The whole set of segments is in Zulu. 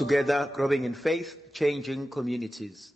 Together, growing in faith, changing communities.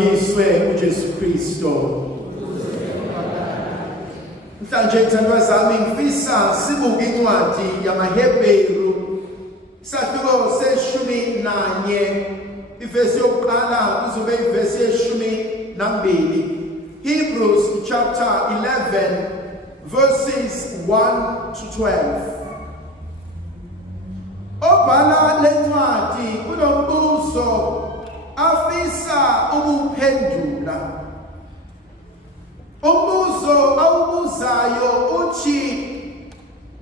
Abongiswe uJesu Kristo. Mhlanje ithandwa zami ngifisa sibuke incwadi yamaHebheru isahluko seshumi nanye ivesi yokuqala kuzobe ivesi yeshumi nambili. Hebrews chapter 11 verses 1 to 12. Obhala lencwadi kunombuzo afisa ukuphendula. Umbuzo awubuzayo uthi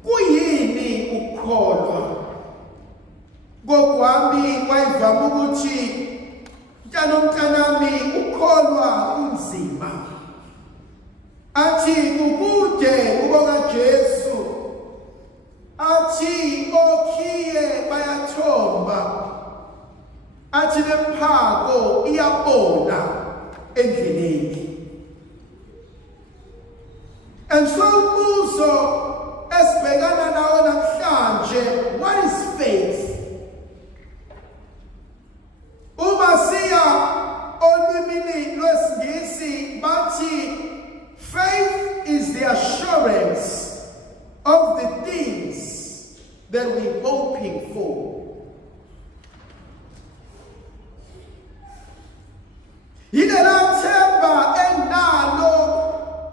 kuyini ukukholwa? Ngokwami kwayivama ukuthi mntanami ukukholwa kunzima. Athi kukude kuboka Jesu. Athi okhiye bayathomba. Athi lemphako iyabona endleleni. And so umbuzo esibhekana nawo namhlanje, what is faith? Uma siya olwimini lwesiNgisi bathi faith is the assurance of the things that we're hoping for. Yilela themba enalo,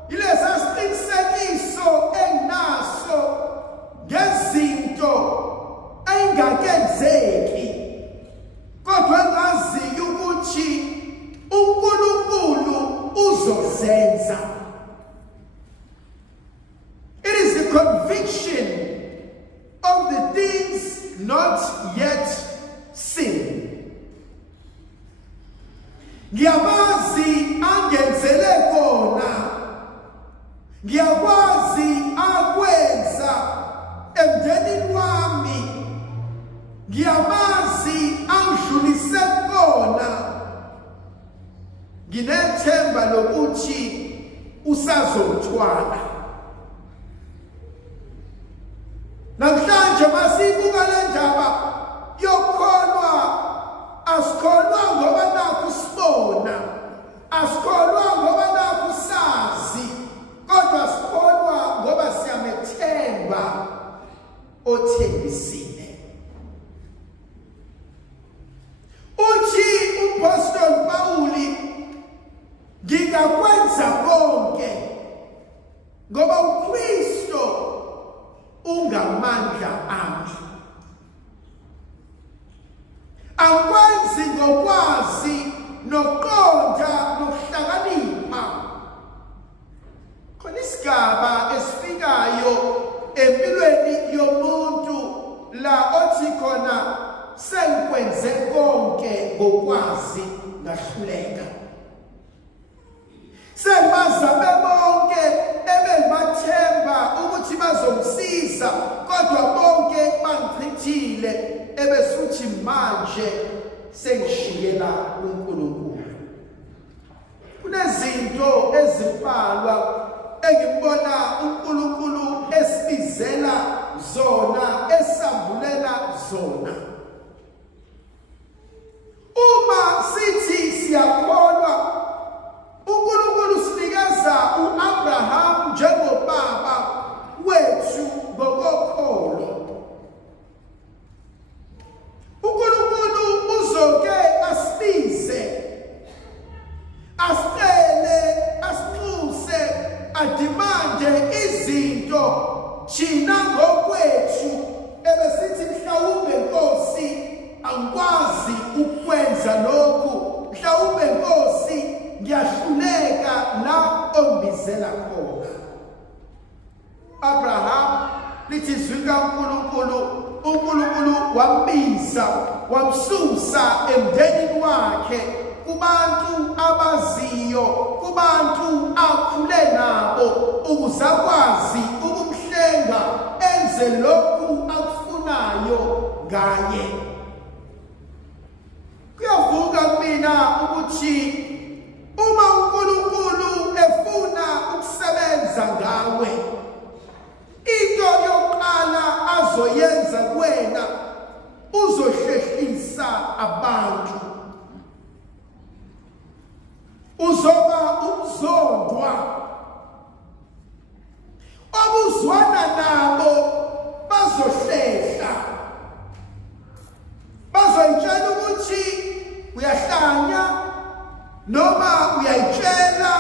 yilesa siqinisekiso engaso ngezinto engakenzeki, kodwa engaziyo ukuthi uNkulunkulu uzozenza. It is the conviction of the things not yet seen. Ngiyamazi angenzele kona, ngiyakwazi akwenza emndenini wami, ngiyamazi angidlulise kona, nginethemba lokuthi usazomthwala. Namhlanje masibuka le ndaba yokukholwa, asikholwa ngoba nakho sibona, asikholwa ngoba nakho sazi, kodwa sikholwa ngoba siyamethemba othembisile. Uthi uPostoli Pawuli, ngingakwenza konke ngoba uKristu ungamandla ami. Akwenzi ngokwazi nokuqonda nokuhlakanipha. Khona isigaba esifikayo empilweni yomuntu la othi khona sengikwenze konke ngokwazi ngahluleka. Sengibazame bonke ebengibathemba ukuthi bazomsiza, kodwa bonke bangichithile, ebesuthi manje sengishiyela uNkulunkulu. Kunezinto ezibhalwa engibona uNkulunkulu esibizela zona, esambulela zona. Uma sithi siyakholwa, uNkulunkulu sinikeza uAbraham njengobaba wethu ngokokholo. uNkulunkulu uzoke asibize, asicele, asinxuse, adimande izinto thina ngokwethu ebesithi mhlawumbe Nkosi angikwazi ukwenza lokhu, mhlawumbe Nkosi ngiyahluleka la ongibizela khona. Abraham lithi izwi kaNkulunkulu, uNkulunkulu wambiza, wamsusa emndenini wakhe, kubantu abaziyo, kubantu akhule nabo, ukuze akwazi ukumhlenga enze lokhu akufunayo ngaye. Kuyavuka kumina ukuthi uma uNkulunkulu efuna ukusebenza ngawe, into yokuqala azoyenza kuwena uzohlehlisa abantu. uzoba umzondwa obuzwana nabo bazohlehla bazoyitshela ukuthi uyahlanya noma uyayitshela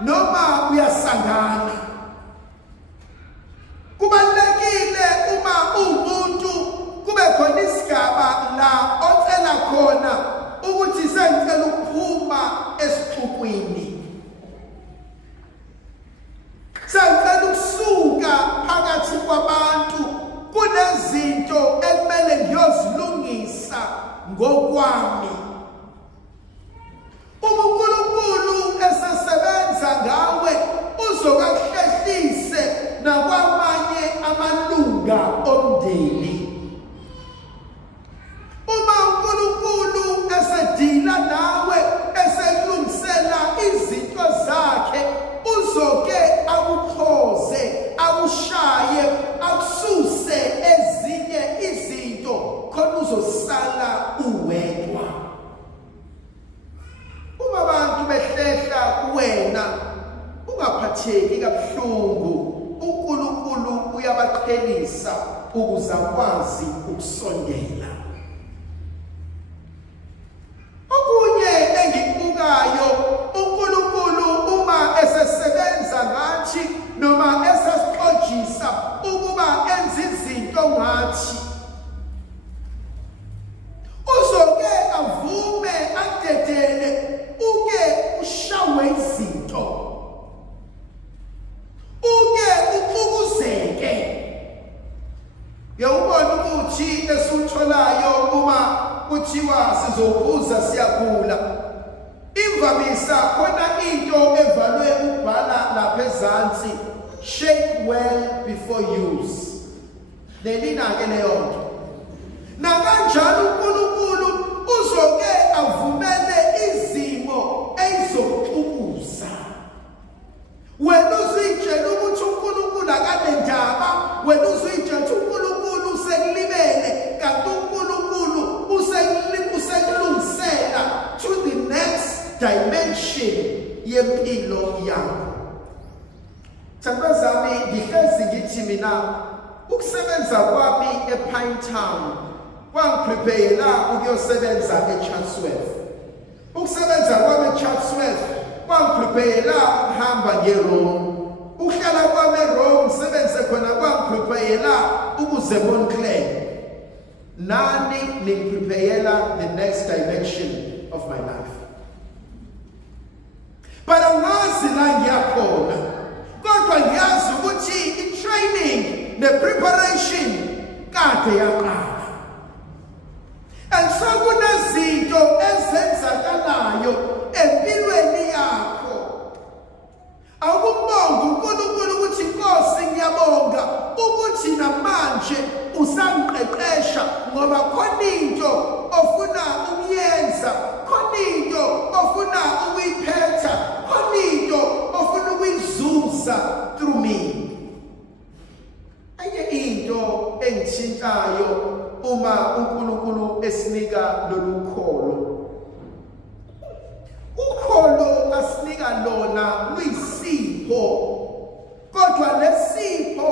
noma uyasangana. Kubalulekile uma umuntu kube khona isigaba la ocela khona ukuthi sengicela ukuphuma esixukwini, sengicela ukusuka phakathi kwabantu, kunezinto ekumele ngiyozilungisa ngokwami. uNkulunkulu esesebenza ngawe uzokuhlehlise nakwamanye amalunga omndeni. Uma uNkulunkulu esedila nawe eselungisela izinto zakhe, uzoke akukhoze, akushaye, akususe ezinye izinto khona uzosala uwedwa. Uma abantu behlehla kuwena ungaphatheki kabuhlungu, uNkulunkulu uyabaqhelisa ukuze akwazi ukusondela. Okunye engikubukayo, uNkulunkulu uma esesebenza ngathi noma esasixojisa ukuba enze izinto ngathi, uzoke avume adedele uke ushawe izinto, uke uxukuzeke. Uyawubona ukuthi esulutholayo uma kuthiwa sizophuza siyagula, imvamisa khona into evalwe ukubhala lapha ezansi, shake well before use. Lelina-ke leyo nto. Nakanjalo uNkulunkulu uzoke avumele izimo ezizokuxukuza. Wena uzitshela ukuthi uNkulunkulu akanendaba, wena uzitshela ukuthi uNkulunkulu usekulibele, kanti uNkulunkulu usekulungisela to the next dimension yempilo yakho. Thandwa zami, ngihlezi ngithi mina ukusebenza kwami ePinetown kwangiprepare ukuyosebenza eChatsworth. Ukusebenza kwami eChatsworth kwangiprepare ukuhamba ngeRome. Ukuhlala kwami eRome ngisebenze khona kwangiprepare ukuze Montclair. Nani ningiprepare the next dimension of my life. But angazi la ngiyakhona, kodwa ngiyazi ukuthi i-training ne-preparation kade yaqala. And so kunezinto ezenzakalayo empilweni yakho. Akumbonga uNkulunkulu ukuthi Nkosi ngiyabonga ukuthi namanje usangiqeqesha ngoba khona into ofuna ukuyenza, khona into ofuna ukuyiphetha, khona into ofuna ukuyizuza through me. Enye into engithintayo uma uNkulunkulu esinika lolu kholo, ukholo asinika lona luyisipho, kodwa lesipho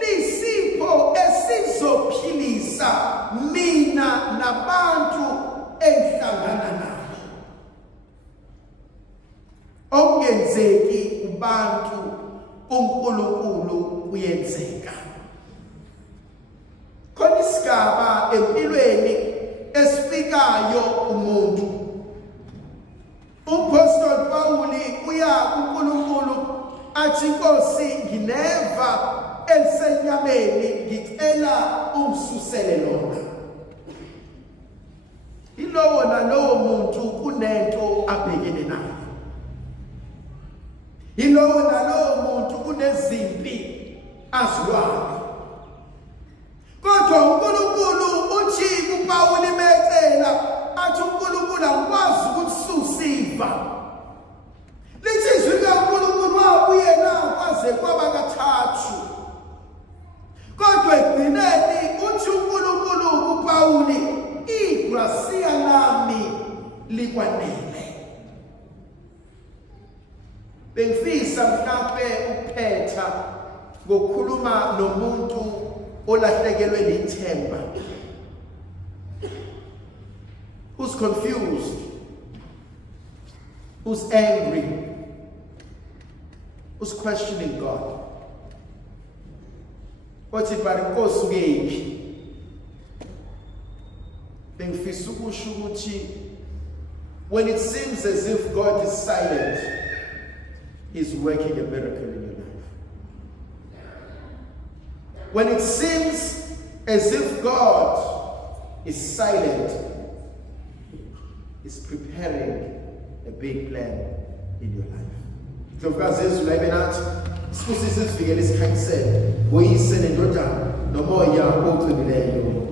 lisipho esizophilisa mina nabantu engihlangana nabo. Okungenzeki kubantu uNkulunkulu uyenzeka. Khona isigaba empilweni esifikayo umuntu. Umpostoli Pawuli uya kuNkulunkulu athi, Nkosi ngineva elisenyameni, ngicela ungisusele lona. Ilowo nalowo muntu kunento abhekene nayo. Ilowo nalowo muntu kunezimpi azilwayo. Kodwa uNkulunkulu uthi kuPawuli mecela athi uNkulunkulu angikwazi ukususiva. Lithi izwi likaNkulunkulu wabuye na kwaze kwaba kathathu. Kodwa ekugcineni uthi uNkulunkulu kuPawuli, igrasiya lami likwanele. Bengifisa mhlambe ukuphetha ngokukhuluma nomuntu olahlekelwe lithemba. Who's confused? Who's angry? Who's questioning God? Othi bari Nkosi ukephi? Bengifisa ukusho ukuthi when it seems as if God is silent, He's working a miracle in your life. When it seems as if God is silent, He's preparing a big plan in your life. Ndlovukazi ezulu ayibenathi sifusise sifikele isikhanyisele ngoyise nendodana nomoya oqinileyo.